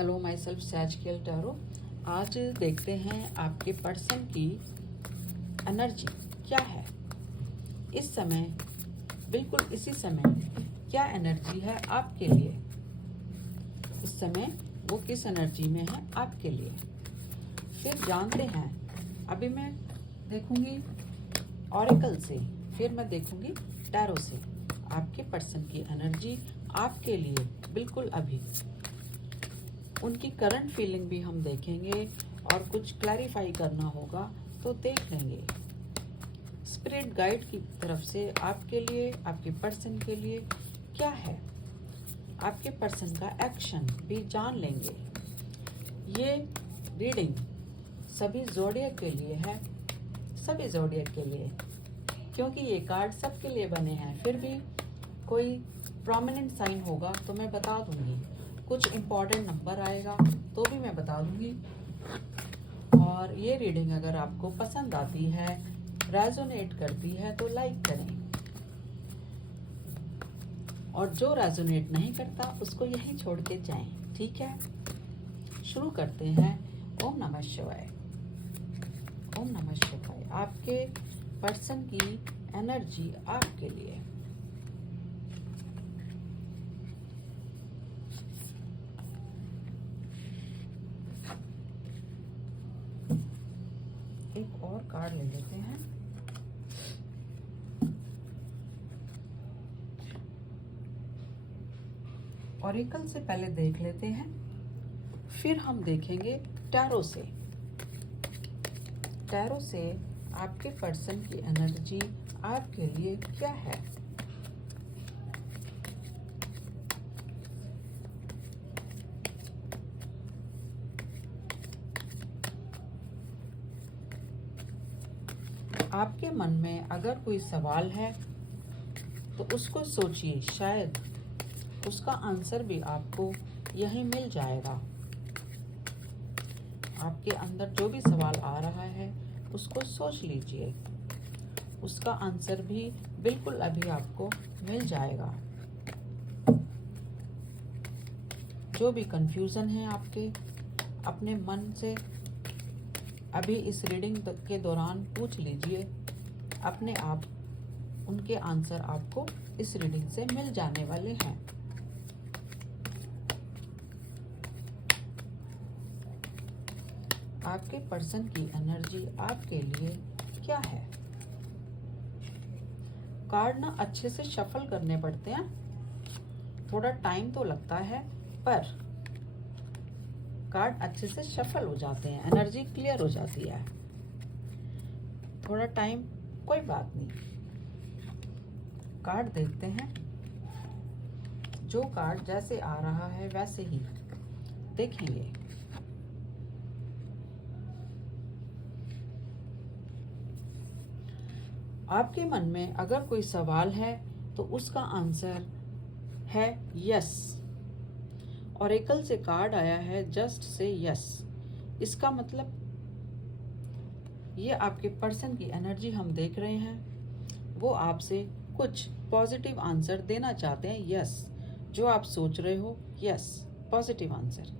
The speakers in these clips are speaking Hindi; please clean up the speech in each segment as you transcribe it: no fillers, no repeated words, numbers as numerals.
Hello my self sagittal tarot. आज देखते हैं आपके पर्सन की एनर्जी क्या है इस समय, बिल्कुल इसी समय क्या एनर्जी है आपके लिए। इस समय वो किस एनर्जी में है आपके लिए, फिर जानते हैं। अभी मैं देखूंगी ऑरेकल से, फिर मैं देखूंगी टैरो से आपके पर्सन की एनर्जी आपके लिए बिल्कुल अभी। उनकी करंट फीलिंग भी हम देखेंगे और कुछ क्लैरिफाई करना होगा तो देख लेंगे। स्पिरिट गाइड की तरफ से आपके लिए, आपके पर्सन के लिए क्या है, आपके पर्सन का एक्शन भी जान लेंगे। ये रीडिंग सभी ज़ोडिएक के लिए है, सभी ज़ोडिएक के लिए, क्योंकि ये कार्ड सबके लिए बने हैं। फिर भी कोई प्रोमिनेंट साइन होगा तो मैं बता दूंगी, कुछ इम्पॉर्टेंट नंबर आएगा तो भी मैं बता दूंगी। और ये रीडिंग अगर आपको पसंद आती है, रेजोनेट करती है तो लाइक करें, और जो रेजोनेट नहीं करता उसको यहीं छोड़ के जाएं। ठीक है, शुरू करते हैं। ओम नमः शिवाय। ओम नमः शिवाय। आपके पर्सन की एनर्जी आपके लिए। एक और कार्ड ले लेते हैं। ऑरेकल से पहले देख लेते हैं, फिर हम देखेंगे टैरो से। टैरो से आपके पर्सन की एनर्जी आपके लिए क्या है। आपके मन में अगर कोई सवाल है तो उसको सोचिए, शायद उसका आंसर भी आपको यहीं मिल जाएगा। आपके अंदर जो भी सवाल आ रहा है उसको सोच लीजिए, उसका आंसर भी बिल्कुल अभी आपको मिल जाएगा। जो भी कंफ्यूजन है आपके, अपने मन से अभी इस रीडिंग के दौरान पूछ लीजिए, अपने आप उनके आंसर आपको इस रीडिंग से मिल जाने वाले हैं। आपके पर्सन की एनर्जी आपके लिए क्या है। कार्ड ना अच्छे से शफल करने पड़ते हैं, थोड़ा टाइम तो लगता है, पर कार्ड अच्छे से शफल हो जाते हैं, एनर्जी क्लियर हो जाती है। थोड़ा टाइम, कोई बात नहीं। कार्ड देखते हैं, जो कार्ड जैसे आ रहा है वैसे ही देखेंगे। आपके मन में अगर कोई सवाल है तो उसका आंसर है यस। ऑरेकल से कार्ड आया है जस्ट से यस। इसका मतलब ये आपके पर्सन की एनर्जी हम देख रहे हैं, वो आपसे कुछ पॉजिटिव आंसर देना चाहते हैं। यस, जो आप सोच रहे हो, यस, पॉजिटिव आंसर।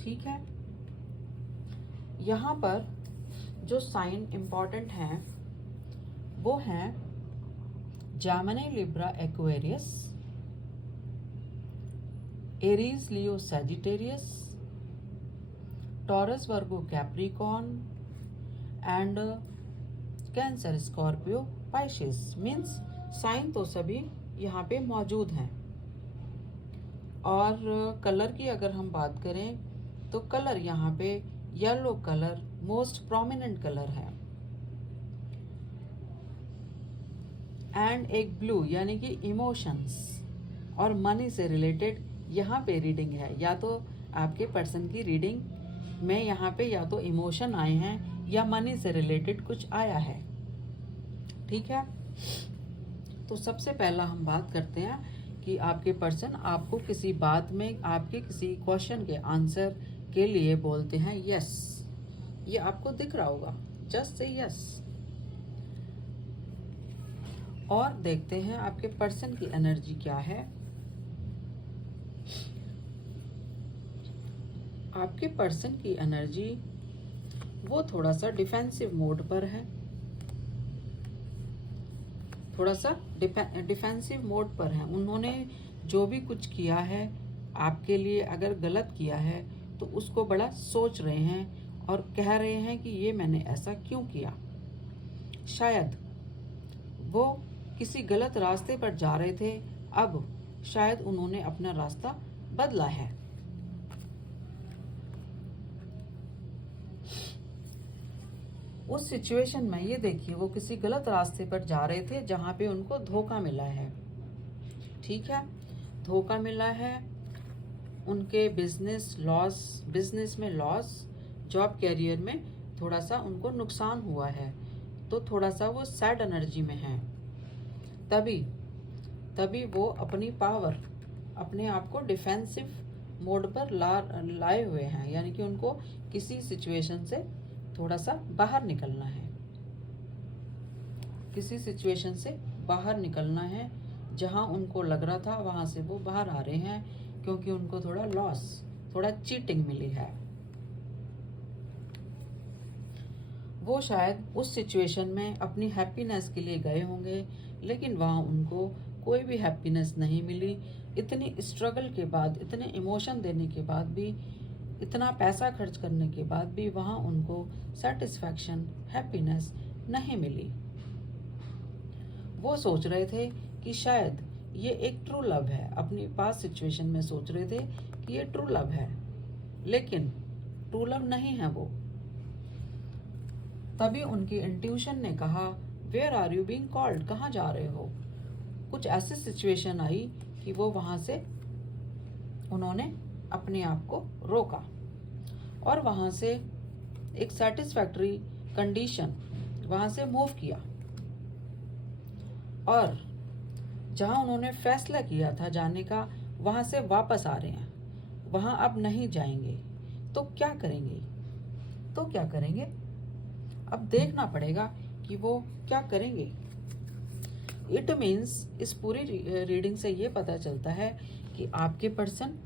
ठीक है, यहाँ पर जो साइन इंपॉर्टेंट हैं वो हैं Gemini, Libra, Aquarius, Aries, Leo, Sagittarius, taurus, Virgo, Capricorn and cancer, Scorpio, Pisces. Means sign तो सभी यहाँ पे मौजूद हैं। और कलर की अगर हम बात करें तो कलर यहाँ पे yellow colour most prominent colour है, एंड एक ब्लू, यानी कि इमोशंस और मनी से रिलेटेड यहाँ पे रीडिंग है। या तो आपके पर्सन की रीडिंग में यहाँ पे या तो इमोशन आए हैं या मनी से रिलेटेड कुछ आया है। ठीक है, तो सबसे पहला हम बात करते हैं कि आपके पर्सन आपको किसी बात में, आपके किसी क्वेश्चन के आंसर के लिए बोलते हैं यस। ये आपको दिख रहा होगा, जस्ट से यस। और देखते हैं आपके पर्सन की एनर्जी क्या है। आपके पर्सन की एनर्जी वो थोड़ा सा डिफेंसिव मोड पर है, थोड़ा सा डिफेंसिव मोड पर है। उन्होंने जो भी कुछ किया है आपके लिए, अगर गलत किया है तो उसको बड़ा सोच रहे हैं और कह रहे हैं कि ये मैंने ऐसा क्यों किया। शायद वो किसी गलत रास्ते पर जा रहे थे, अब शायद उन्होंने अपना रास्ता बदला है। उस सिचुएशन में ये देखिए, वो किसी गलत रास्ते पर जा रहे थे जहाँ पे उनको धोखा मिला है। ठीक है, धोखा मिला है, उनके बिजनेस में लॉस, जॉब कैरियर में थोड़ा सा उनको नुकसान हुआ है, तो थोड़ा सा वो सैड एनर्जी में है। तभी वो अपनी पावर, अपने आप को डिफेंसिव मोड पर लाए हुए हैं, यानी कि उनको किसी सिचुएशन से थोड़ा सा बाहर निकलना है, किसी सिचुएशन से बाहर निकलना है। जहां उनको लग रहा था वहां से वो बाहर आ रहे हैं, क्योंकि उनको थोड़ा लॉस, थोड़ा चीटिंग मिली है। वो शायद उस सिचुएशन में अपनी हैप्पीनेस के लिए गए होंगे, लेकिन वहां उनको कोई भी हैप्पीनेस नहीं मिली। इतनी स्ट्रगल के बाद, इतने इमोशन देने के बाद भी, इतना पैसा खर्च करने के बाद भी वहां उनको सेटिस्फैक्शन, हैप्पीनेस नहीं मिली। वो सोच रहे थे कि शायद ये एक ट्रू लव है, अपनी पास सिचुएशन में सोच रहे थे कि ये ट्रू लव है, लेकिन ट्रू लव नहीं है वो। तभी उनकी इंट्यूशन ने कहा, where are you being called, कहाँ जा रहे हो। कुछ ऐसी सिचुएशन आई कि वो वहां से उन्होंने अपने आप को रोका और वहां से एक सेटिस्फैक्टरी कंडीशन, वहां से मूव किया, और जहां उन्होंने फैसला किया था जाने का, वहां से वापस आ रहे हैं, वहां अब नहीं जाएंगे। तो क्या करेंगे, अब देखना पड़ेगा कि वो क्या करेंगे। इट मीन्स, इस पूरी रीडिंग से ये पता चलता है कि आपके पर्सन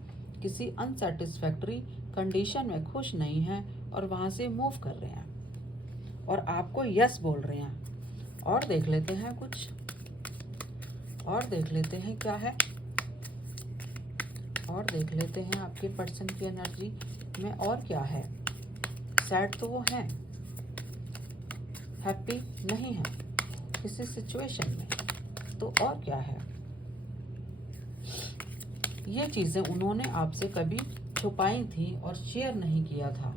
किसी अनसेटिस्फैक्टरी कंडीशन में खुश नहीं है और वहां से मूव कर रहे हैं और आपको यस बोल रहे हैं। और देख लेते हैं कुछ, और देख लेते हैं क्या है, और देख लेते हैं आपके पर्सन की एनर्जी में और क्या है। सैड तो वो है, हैप्पी नहीं है किसी सिचुएशन में, तो और क्या है। ये चीजें उन्होंने आपसे कभी छुपाई थी और शेयर नहीं किया था।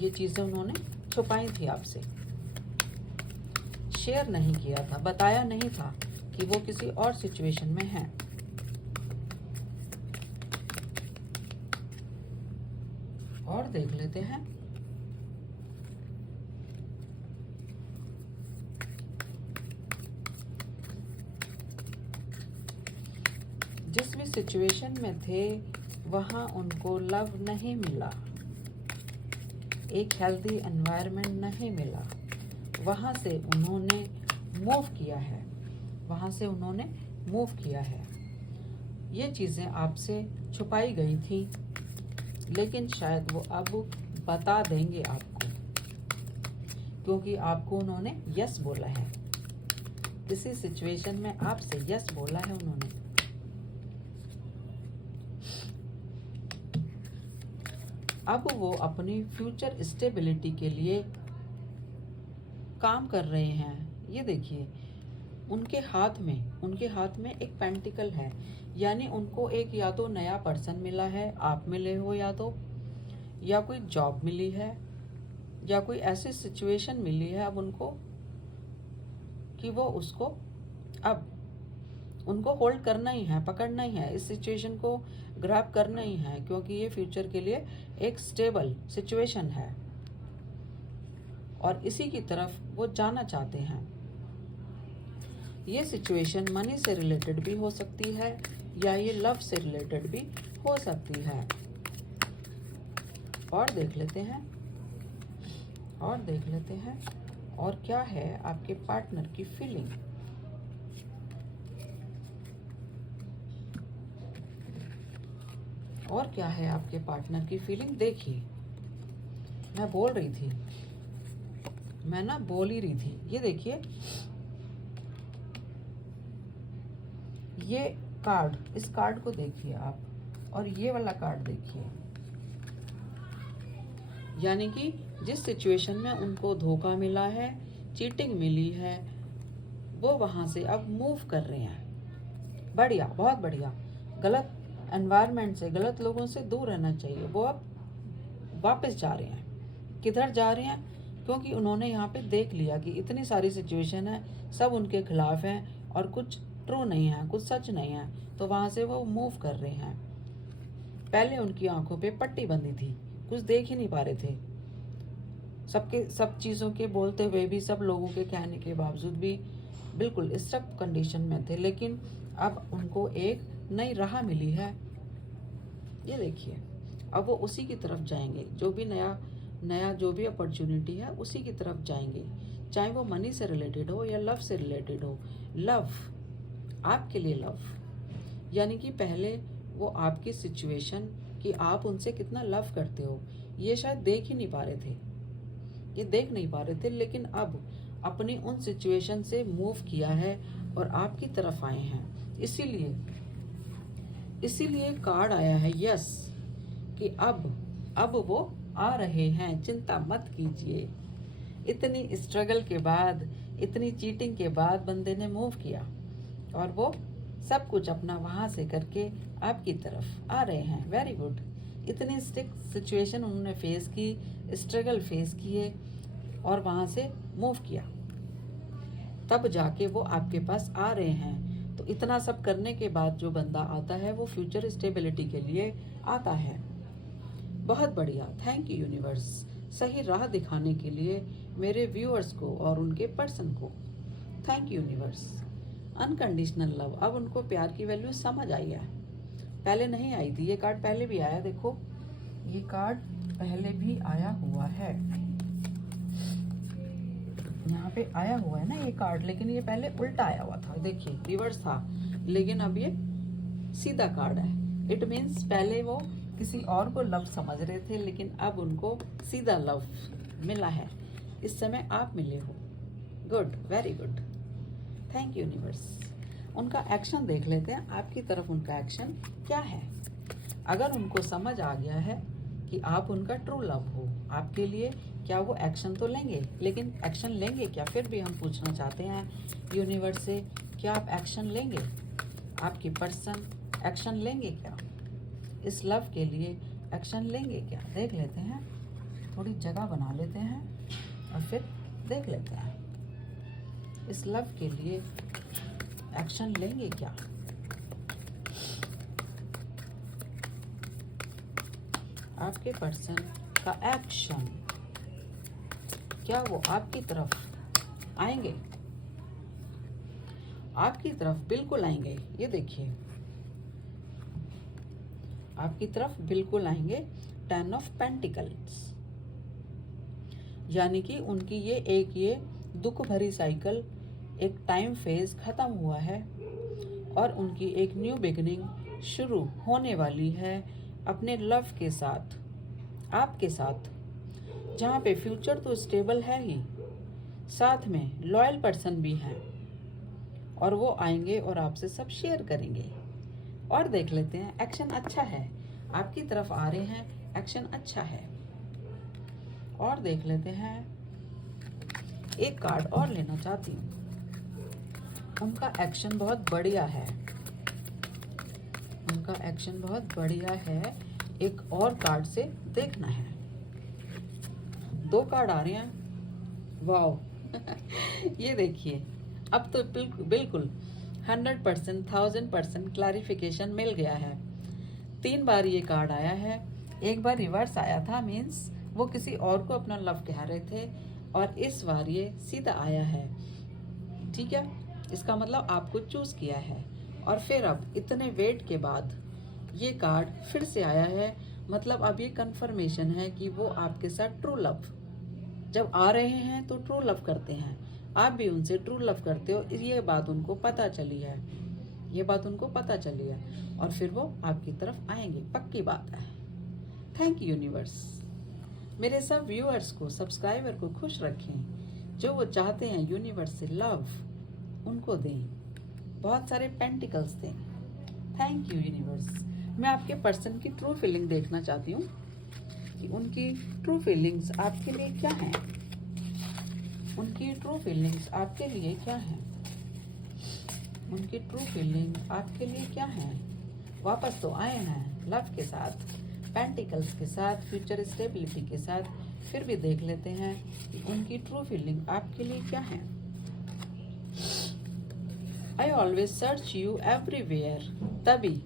ये चीजें उन्होंने छुपाई थी आपसे, शेयर नहीं किया था, बताया नहीं था कि वो किसी और सिचुएशन में है। और देख लेते हैं, जिस भी सिचुएशन में थे वहां उनको लव नहीं मिला, एक हेल्दी एनवायरनमेंट नहीं मिला, वहां से उन्होंने मूव किया है, वहां से उन्होंने मूव किया है। ये चीजें आपसे छुपाई गई थी, लेकिन शायद वो अब बता देंगे आपको, क्योंकि आपको उन्होंने यस बोला है। किसी सिचुएशन में आपसे यस बोला है उन्होंने। अब वो अपनी फ्यूचर स्टेबिलिटी के लिए काम कर रहे हैं। ये देखिए, उनके हाथ में एक पेंटिकल है, यानी उनको एक या तो नया पर्सन मिला है, आप मिले हो, या कोई जॉब मिली है, या कोई ऐसी सिचुएशन मिली है अब उनको कि वो उसको अब उनको होल्ड करना ही है, पकड़ना ही है, इस सिचुएशन को ग्रैब करना ही है, क्योंकि ये फ्यूचर के लिए एक स्टेबल सिचुएशन है और इसी की तरफ वो जाना चाहते हैं। ये सिचुएशन मनी से रिलेटेड भी हो सकती है या ये लव से रिलेटेड भी हो सकती है। और देख लेते हैं, और क्या है आपके पार्टनर की फीलिंग। और क्या है आपके पार्टनर की फीलिंग देखिए। मैं बोल रही थी, मैं ना बोल ही रही थी। ये देखिए, ये कार्ड, इस कार्ड को देखिए आप, और ये वाला कार्ड देखिए। यानी कि जिस सिचुएशन में उनको धोखा मिला है, चीटिंग मिली है, वो वहां से अब मूव कर रहे हैं। बढ़िया, बहुत बढ़िया। गलत एनवायरनमेंट से, गलत लोगों से दूर रहना चाहिए। वो अब वापस जा रहे हैं। किधर जा रहे हैं? क्योंकि उन्होंने यहाँ पे देख लिया कि इतनी सारी सिचुएशन है, सब उनके खिलाफ हैं और कुछ ट्रू नहीं है, कुछ सच नहीं है, तो वहां से वो मूव कर रहे हैं। पहले उनकी आंखों पे पट्टी बंधी थी, कुछ देख ही नहीं पा रहे थे। सब चीज़ों के बोलते हुए भी, सब लोगों के कहने के बावजूद भी बिल्कुल इस सब कंडीशन में थे। लेकिन अब उनको एक नई राह मिली है। ये देखिए, अब वो उसी की तरफ जाएंगे। जो भी नया जो भी अपॉर्चुनिटी है, उसी की तरफ जाएंगे। चाहे वो मनी से रिलेटेड हो या लव से रिलेटेड हो। लव, आपके लिए लव, यानी कि पहले वो आपकी सिचुएशन कि आप उनसे कितना लव करते हो, ये शायद देख ही नहीं पा रहे थे, ये देख नहीं पा रहे थे। लेकिन अब अपनी उन सिचुएशन से मूव किया है और आपकी तरफ आए हैं। इसीलिए कार्ड आया है यस, कि अब वो आ रहे हैं, चिंता मत कीजिए। इतनी स्ट्रगल के बाद, इतनी चीटिंग के बाद बंदे ने मूव किया और वो सब कुछ अपना वहां से करके आपकी तरफ आ रहे हैं। Very good. इतनी स्ट्रिक्ट सिचुएशन उन्होंने फेस की, स्ट्रगल फेस किए और वहां से मूव किया, तब जाके वो आपके पास आ रहे हैं। तो इतना सब करने के बाद जो बंदा आता है, वो फ्यूचर स्टेबिलिटी के लिए आता है। बहुत बढ़िया, थैंक यू यूनिवर्स, सही राह दिखाने के लिए मेरे व्यूअर्स को और उनके पर्सन को। Thank you universe. Unconditional love, अब उनको प्यार की वैल्यू समझ आई है, पहले नहीं आई थी। ये कार्ड पहले भी आया, देखो ये कार्ड पहले भी आया हुआ है, यहाँ पे आया हुआ है ना ये कार्ड, लेकिन ये पहले उल्टा आया हुआ था। देखिए रिवर्स था, लेकिन अब ये सीधा कार्ड है। इट मीन्स पहले वो किसी और को लव समझ रहे थे, लेकिन अब उनको सीधा लव मिला है। इस समय आप मिले हो। Good, very good, thank you universe. उनका एक्शन देख लेते हैं, आपकी तरफ उनका एक्शन क्या है। अगर उनको समझ आ गया है कि आप उनका ट्रू लव हो, आपके लिए क्या वो एक्शन तो लेंगे, लेकिन एक्शन लेंगे क्या, फिर भी हम पूछना चाहते हैं यूनिवर्स से, क्या आप एक्शन लेंगे? आपकी पर्सन एक्शन लेंगे क्या? इस लव के लिए एक्शन लेंगे क्या? देख लेते हैं, थोड़ी जगह बना लेते हैं और फिर देख लेते हैं इस लव के लिए एक्शन लेंगे क्या। आपके पर्सन का एक्शन, क्या वो आपकी तरफ आएंगे? आपकी तरफ बिल्कुल आएंगे। ये देखिए, आपकी तरफ बिल्कुल आएंगे। 10 ऑफ पेंटिकल्स, यानी कि उनकी ये दुख भरी साइकिल, एक टाइम फेज खत्म हुआ है और उनकी एक न्यू बिगिनिंग शुरू होने वाली है अपने लव के साथ, आपके साथ, जहाँ पे फ्यूचर तो स्टेबल है ही, साथ में लॉयल पर्सन भी हैं और वो आएंगे और आपसे सब शेयर करेंगे। और देख लेते हैं, एक्शन अच्छा है, आपकी तरफ आ रहे हैं, एक्शन अच्छा है। और देख लेते हैं, एक कार्ड और लेना चाहती हूँ। उनका एक्शन बहुत बढ़िया है, उनका एक्शन बहुत बढ़िया है। एक और कार्ड से देखना है। 2 कार्ड आ रहे हैं, वाओ ये देखिए, अब तो बिल्कुल 100%, 1000% क्लैरिफिकेशन मिल गया है। 3 बार ये कार्ड आया है। एक बार रिवर्स आया था, मीन्स वो किसी और को अपना लव कह रहे थे, और इस बार ये सीधा आया है। ठीक है, इसका मतलब आपको चूज किया है। और फिर अब इतने वेट के बाद ये कार्ड फिर से आया है, मतलब अब ये कंफर्मेशन है कि वो आपके साथ ट्रू लव, जब आ रहे हैं तो ट्रू लव करते हैं। आप भी उनसे ट्रू लव करते हो, ये बात उनको पता चली है। ये बात उनको पता चली है और फिर वो आपकी तरफ आएंगे, पक्की बात है। Thank you universe. मेरे सब व्यूअर्स को, सब्सक्राइबर को खुश रखें। जो वो चाहते हैं यूनिवर्स से लव उनको दें, बहुत सारे पेंटिकल्स दें। Thank you universe. मैं आपके पर्सन की ट्रू फीलिंग देखना चाहती हूँ कि उनकी ट्रू फीलिंग्स आपके लिए क्या हैं। उनकी ट्रू फीलिंग्स आपके लिए क्या हैं। उनकी ट्रू फीलिंग आपके लिए क्या है। वापस तो आए हैं लव के साथ, पेंटिकल्स के साथ, फ्यूचर स्टेबिलिटी के साथ। फिर भी देख लेते हैं कि उनकी ट्रू फीलिंग आपके लिए क्या है। I always search you everywhere. तभी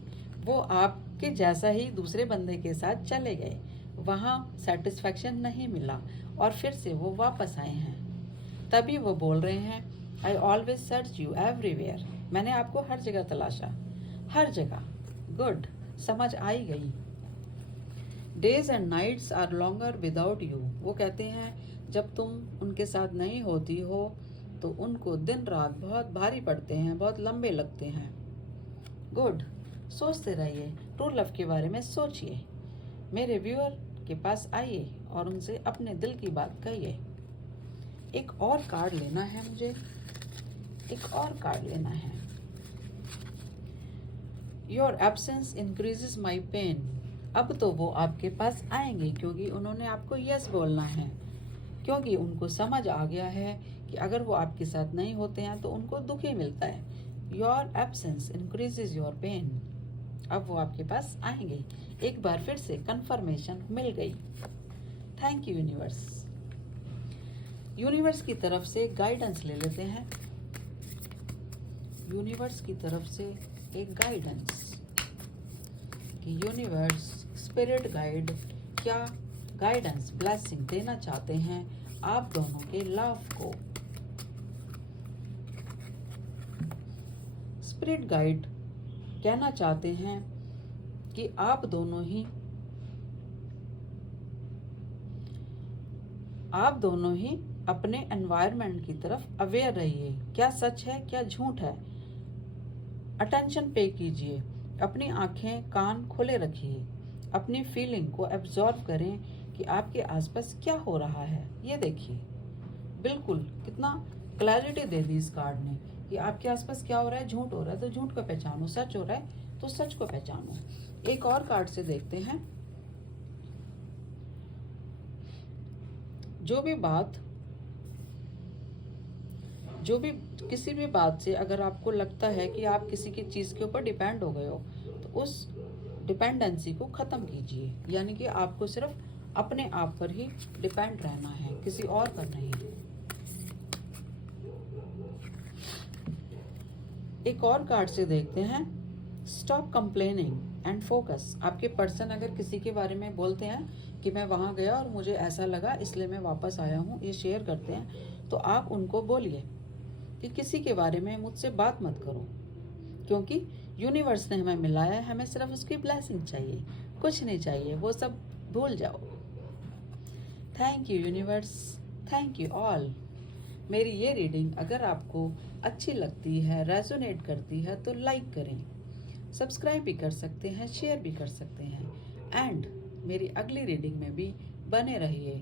वो आपके जैसा ही दूसरे बंदे के साथ चले गए, वहाँ सेटिस्फैक्शन नहीं मिला और फिर से वो वापस आए हैं। तभी वो बोल रहे हैं I always search you everywhere. मैंने आपको हर जगह तलाशा, हर जगह। गुड, समझ आई गई। Days and nights are longer without you. वो कहते हैं जब तुम उनके साथ नहीं होती हो तो उनको दिन रात बहुत भारी पड़ते हैं, बहुत लंबे लगते हैं। गुड, सोचते रहिए, ट्रू लव के बारे में सोचिए। मेरे व्यूअर के पास आइए और उनसे अपने दिल की बात कहिए। एक और कार्ड लेना है मुझे, एक और कार्ड लेना है। Your absence increases my pain. अब तो वो आपके पास आएंगे क्योंकि उन्होंने आपको यस बोलना है, क्योंकि उनको समझ आ गया है कि अगर वो आपके साथ नहीं होते हैं तो उनको दुख ही मिलता है। Your absence increases your pain. अब वो आपके पास आएंगे। एक बार फिर से कंफर्मेशन मिल गई। Thank you universe. यूनिवर्स की तरफ से गाइडेंस ले लेते हैं। यूनिवर्स की तरफ से एक गाइडेंस कि यूनिवर्स, स्पिरिट गाइड क्या गाइडेंस, ब्लेसिंग देना चाहते हैं आप दोनों के लव को। स्पिरिट गाइड कहना चाहते हैं कि आप दोनों ही अपने एनवायरनमेंट की तरफ अवेयर रहिए। क्या सच है, क्या झूठ है, अटेंशन पे कीजिए। अपनी आंखें कान खोले रखिए। अपनी फीलिंग को एब्जॉर्व करें कि आपके आसपास क्या हो रहा है। ये देखिए, बिल्कुल कितना क्लैरिटी दे दी इस कार्ड ने कि आपके आसपास क्या हो रहा है। झूठ हो रहा है तो झूठ को पहचानो, सच हो रहा है तो सच को पहचानो। एक और कार्ड से देखते हैं। जो भी किसी भी बात से अगर आपको लगता है कि आप किसी की चीज़ के ऊपर डिपेंड हो गए हो तो उस डिपेंडेंसी को ख़त्म कीजिए। यानी कि आपको सिर्फ अपने आप पर ही डिपेंड रहना है, किसी और पर नहीं। एक और कार्ड से देखते हैं। Stop complaining and focus. आपके पर्सन अगर किसी के बारे में बोलते हैं कि मैं वहाँ गया और मुझे ऐसा लगा इसलिए मैं वापस आया हूँ, ये शेयर करते हैं, तो आप उनको बोलिए कि किसी के बारे में मुझसे बात मत करो, क्योंकि यूनिवर्स ने हमें मिलाया है, हमें सिर्फ उसकी ब्लेसिंग चाहिए, कुछ नहीं चाहिए, वो सब भूल जाओ। Thank you universe, thank you all. मेरी ये रीडिंग अगर आपको अच्छी लगती है, रेजोनेट करती है तो लाइक करें, सब्सक्राइब भी कर सकते हैं, शेयर भी कर सकते हैं एंड मेरी अगली रीडिंग में भी बने रहिए।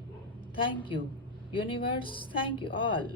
Thank you universe, thank you all.